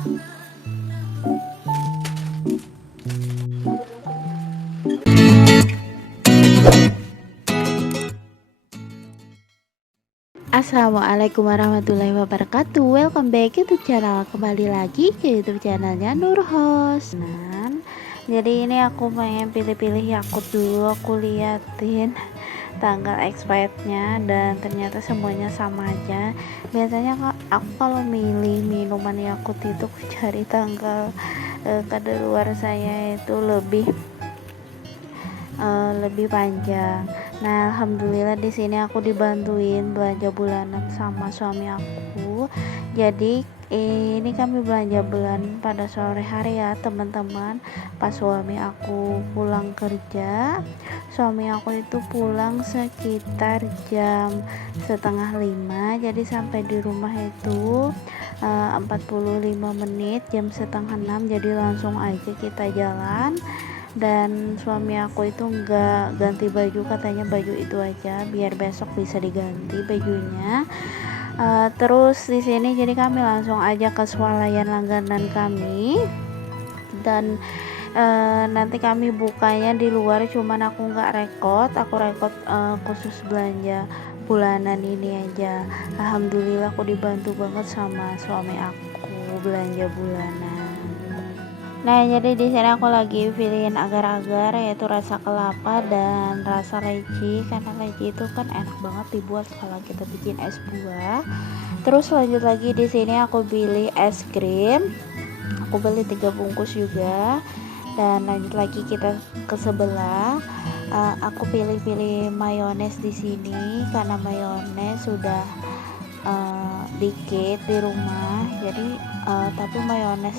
Assalamualaikum warahmatullahi wabarakatuh. Welcome back YouTube channel. Kembali lagi ke YouTube channelnya Nur Host. Jadi ini aku pengen pilih-pilih Yakult dulu. Aku liatin tanggal expirednya dan ternyata semuanya sama aja. Biasanya aku kalau milih minuman Yakult itu aku cari tanggal kadaluarsanya itu lebih panjang. Nah, alhamdulillah di sini aku dibantuin belanja bulanan sama suami aku. Jadi ini kami belanja bulan pada sore hari ya teman-teman. Pas suami aku pulang kerja, suami aku itu pulang sekitar jam setengah 5. Jadi sampai di rumah itu 45 menit, jam setengah 6. Jadi langsung aja kita jalan. Dan suami aku itu enggak ganti baju, katanya baju itu aja biar besok bisa diganti bajunya. Terus di sini jadi kami langsung aja ke swalayan langganan kami dan nanti kami bukanya di luar, cuman aku aku rekod khusus belanja bulanan ini aja. Alhamdulillah aku dibantu banget sama suami aku belanja bulanan. Nah, jadi di sini aku lagi pilihin agar-agar, yaitu rasa kelapa dan rasa leci, karena leci itu kan enak banget dibuat kalau kita bikin es buah. Terus lanjut lagi di sini aku pilih es krim. Aku beli 3 bungkus juga. Dan lanjut lagi kita ke sebelah. Aku pilih-pilih mayones di sini karena mayones sudah dikit di rumah. Jadi tapi mayones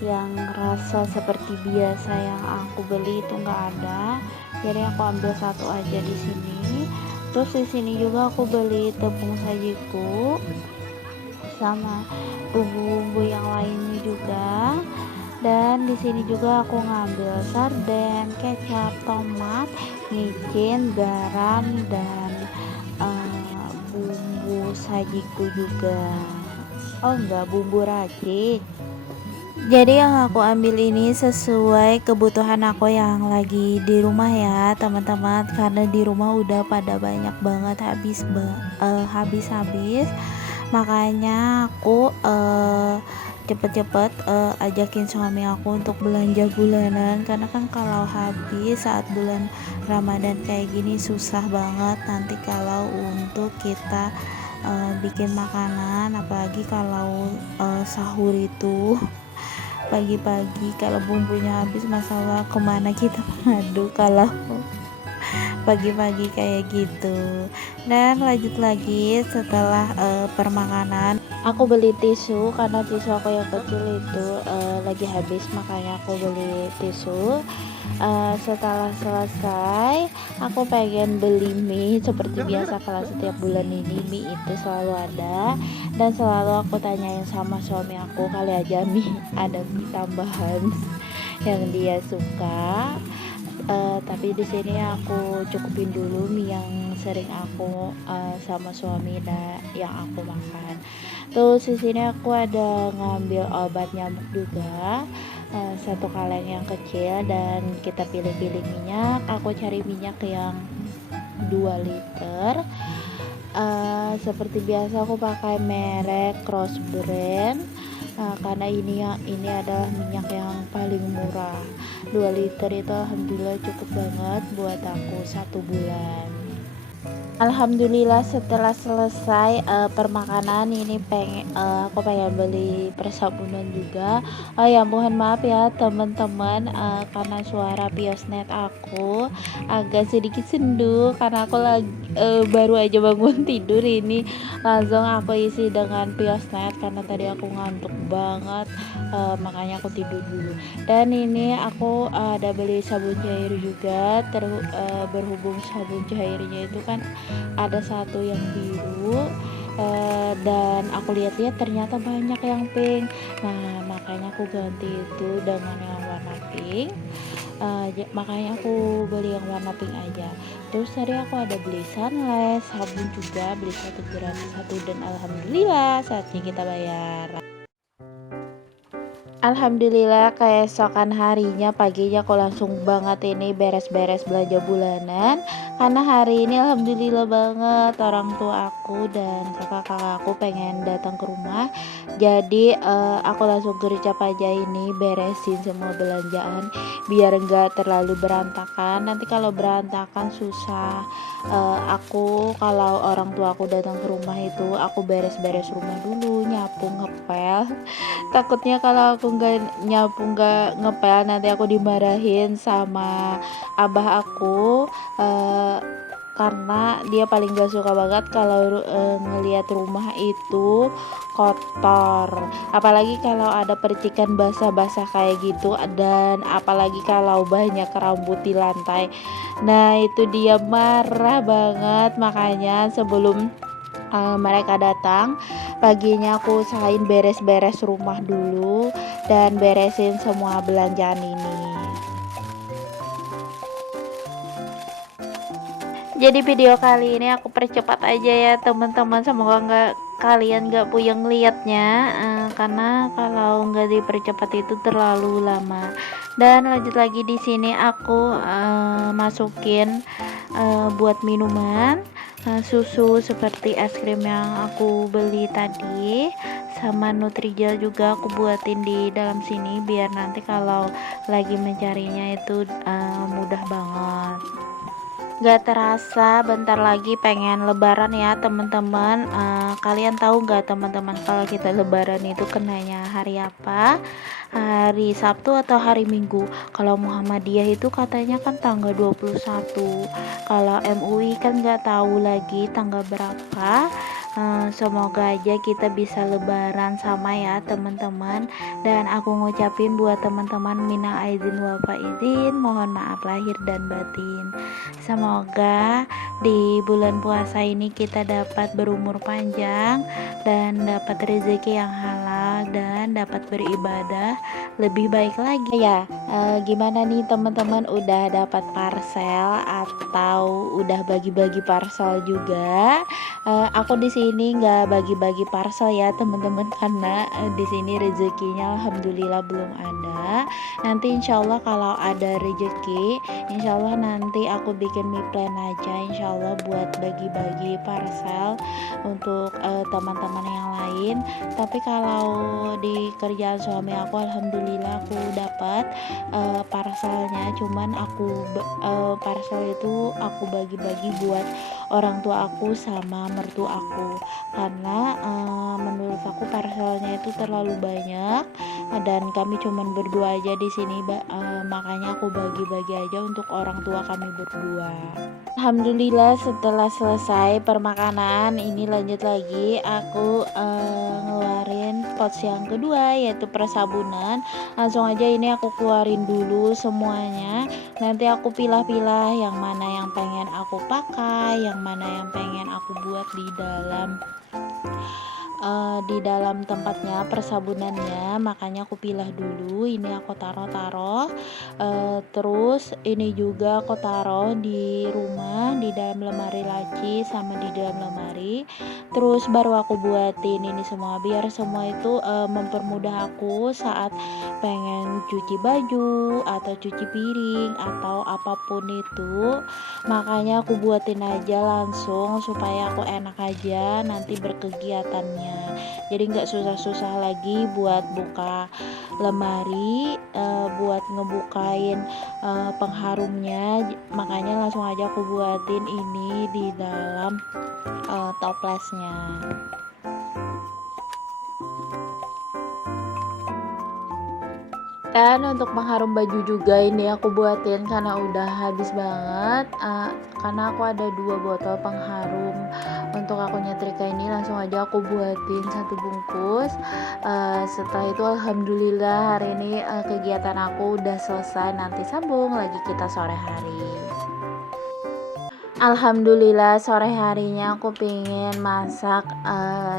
yang rasa seperti biasa yang aku beli itu nggak ada, jadi aku ambil satu aja di sini. Terus di sini juga aku beli tepung sajiku sama bumbu-bumbu yang lainnya juga. Dan di sini juga aku ngambil sarden, kecap, tomat, micin, garam, dan bumbu sajiku juga. Oh enggak, bumbu racik. Jadi yang aku ambil ini sesuai kebutuhan aku yang lagi di rumah ya teman-teman, karena di rumah udah pada banyak banget habis, makanya aku cepet-cepet ajakin suami aku untuk belanja bulanan, karena kan kalau habis saat bulan Ramadan kayak gini susah banget nanti kalau untuk kita bikin makanan, apalagi kalau sahur itu pagi-pagi kalau bumbunya habis, masalah kemana kita mengadu kalau pagi-pagi kayak gitu. Dan lanjut lagi setelah permakanan, aku beli tisu karena tisu aku yang kecil itu lagi habis, makanya aku beli tisu. Setelah selesai aku pengen beli mie seperti biasa, kalau setiap bulan ini mie itu selalu ada dan selalu aku tanyain sama suami aku, kali aja mie ada mie tambahan yang dia suka. Tapi di sini aku cukupin dulu mie yang sering aku sama suami yang aku makan. Terus di sini aku ada ngambil obat nyamuk juga, satu kaleng yang kecil, dan kita pilih-pilih minyak. Aku cari minyak yang 2 liter. Seperti biasa aku pakai merek Cross Brand, karena ini adalah minyak yang paling murah. 2 liter itu alhamdulillah cukup banget buat aku 1 bulan. Alhamdulillah setelah selesai permakanan ini aku pengen beli persabunan juga. Oh ya, mohon maaf ya teman-teman, karena suara piosnet aku agak sedikit sendu karena aku lagi baru aja bangun tidur ini, langsung aku isi dengan piosnet karena tadi aku ngantuk banget, makanya aku tidur dulu. Dan ini aku ada beli sabun cair juga, berhubung sabun cairnya itu kan ada satu yang biru, dan aku lihat-lihat ternyata banyak yang pink. Nah, makanya aku ganti itu dengan yang warna pink. Makanya aku beli yang warna pink aja. Terus tadi aku ada beli sunlight sabun juga, beli 1 gratis 1, dan alhamdulillah saatnya kita bayar. Alhamdulillah keesokan harinya paginya aku langsung banget ini beres-beres belanja bulanan. Karena hari ini alhamdulillah banget orang tua aku dan kakak-kakak aku pengen datang ke rumah. Jadi aku langsung gercep aja ini beresin semua belanjaan biar enggak terlalu berantakan. Nanti kalau berantakan susah. Aku kalau orang tua aku datang ke rumah itu aku beres-beres rumah dulu, nyapu, ngepel. Takutnya kalau aku nggak nyapu, nggak ngepel, nanti aku dimarahin sama abah aku, eee, karena dia paling gak suka banget kalau, ngelihat rumah itu kotor. Apalagi kalau ada percikan basah-basah kayak gitu dan apalagi kalau banyak rambut di lantai. Nah, itu dia marah banget, makanya sebelum mereka datang, paginya aku usahain beres-beres rumah dulu dan beresin semua belanjaan ini. Jadi video kali ini aku percepat aja ya teman-teman, semoga kalian nggak puyeng liatnya, karena kalau nggak dipercepat itu terlalu lama. Dan lanjut lagi di sini aku masukin buat minuman, susu seperti es krim yang aku beli tadi, sama Nutrijel juga aku buatin di dalam sini biar nanti kalau lagi mencarinya itu mudah banget. Gak terasa bentar lagi pengen lebaran ya teman-teman. Kalian tahu gak teman-teman kalau kita lebaran itu kenanya hari apa? Hari Sabtu atau hari Minggu? Kalau Muhammadiyah itu katanya kan tanggal 21. Kalau MUI kan gak tahu lagi tanggal berapa. Semoga aja kita bisa lebaran sama ya teman-teman. Dan aku ngucapin buat teman-teman minal aidin wal faizin, mohon maaf lahir dan batin. Semoga di bulan puasa ini kita dapat berumur panjang dan dapat rezeki yang halal dan dapat beribadah lebih baik lagi ya. Gimana nih teman-teman, udah dapat parcel atau udah bagi-bagi parcel juga? Aku di sini nggak bagi-bagi parcel ya teman-teman, karena di sini rezekinya alhamdulillah belum ada. Nanti insyaallah kalau ada rezeki, insyaallah nanti aku bikin mie plan aja insyaallah buat bagi-bagi parcel untuk teman-teman yang lain. Tapi kalau di kerjaan suami aku alhamdulillah aku dapat parcelnya, cuman parcel itu aku bagi-bagi buat orang tua aku sama mertua aku, karena menurut aku parcelnya itu terlalu banyak dan kami cuman berdua aja di sini, makanya aku bagi-bagi aja untuk orang tua kami berdua. Alhamdulillah setelah selesai permakanan ini lanjut lagi aku ngeluarin pouch yang kedua yaitu persabunan. Langsung aja ini aku keluarin dulu semuanya, nanti aku pilah-pilah yang mana yang pengen aku pakai, yang mana yang pengen aku buat di dalam tempatnya persabunannya, makanya aku pilah dulu. Ini aku taruh-taruh, terus ini juga aku taruh di rumah di dalam lemari laci sama di dalam lemari, terus baru aku buatin ini semua biar semua itu mempermudah aku saat pengen cuci baju atau cuci piring atau apapun itu. Makanya aku buatin aja langsung supaya aku enak aja nanti berkegiatannya, jadi nggak susah-susah lagi buat buka lemari, buat ngebukain pengharumnya. Makanya langsung aja aku buatin ini di dalam toplesnya. Dan untuk pengharum baju juga ini aku buatin karena udah habis banget, karena aku ada 2 botol pengharum untuk aku nyetrika ini, langsung aja aku buatin 1 bungkus. Setelah itu alhamdulillah hari ini kegiatan aku udah selesai, nanti sambung lagi kita sore hari. Alhamdulillah sore harinya aku pengen masak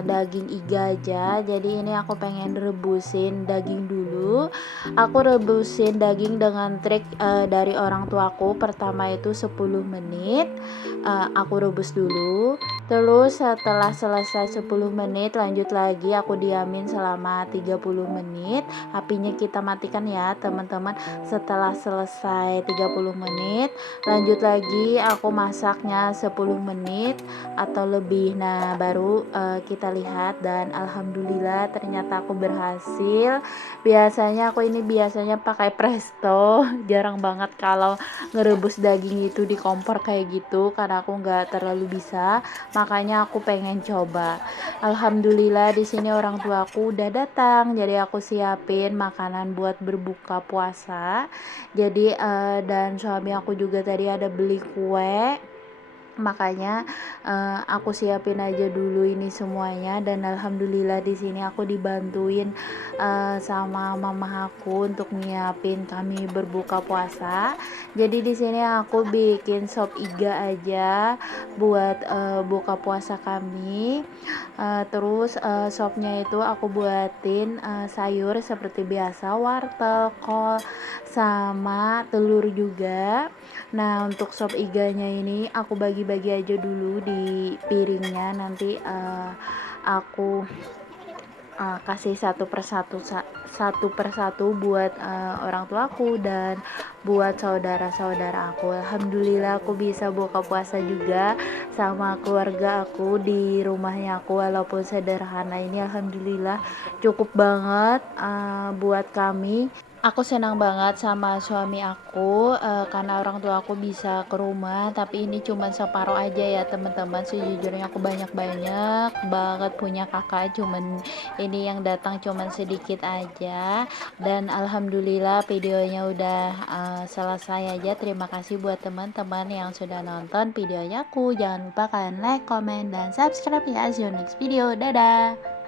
daging iga aja. Jadi ini aku pengen rebusin daging dulu. Aku rebusin daging dengan trik dari orang tuaku. Pertama itu 10 menit aku rebus dulu. Terus setelah selesai 10 menit lanjut lagi aku diamin selama 30 menit. Apinya kita matikan ya teman-teman. Setelah selesai 30 menit lanjut lagi aku masaknya 10 menit atau lebih. Nah baru kita lihat, dan alhamdulillah ternyata aku berhasil. Biasanya aku ini pakai presto jarang banget kalau ngerebus daging itu di kompor kayak gitu karena aku nggak terlalu bisa, makanya aku pengen coba. Alhamdulillah di sini orang tuaku udah datang, jadi aku siapin makanan buat berbuka puasa. Jadi dan suami aku juga tadi ada beli kue, makanya aku siapin aja dulu ini semuanya. Dan alhamdulillah di sini aku dibantuin sama mama aku untuk nyiapin kami berbuka puasa. Jadi di sini aku bikin sop iga aja buat buka puasa kami. Terus sopnya itu aku buatin sayur seperti biasa, wortel, kol, sama telur juga. Nah untuk sop iganya ini aku bagi-bagi aja dulu di piringnya, nanti aku kasih satu persatu buat orang tuaku dan buat saudara-saudara aku. Alhamdulillah aku bisa buka puasa juga sama keluarga aku di rumahnya aku, walaupun sederhana ini alhamdulillah cukup banget buat kami. Aku senang banget sama suami aku karena orang tua aku bisa ke rumah, tapi ini cuma separuh aja ya teman-teman. Sejujurnya aku banyak-banyak banget punya kakak, cuman ini yang datang cuman sedikit aja. Dan alhamdulillah videonya udah selesai aja. Terima kasih buat teman-teman yang sudah nonton videonya aku. Jangan lupa kalian like, comment, dan subscribe ya. See you next video. Dadah.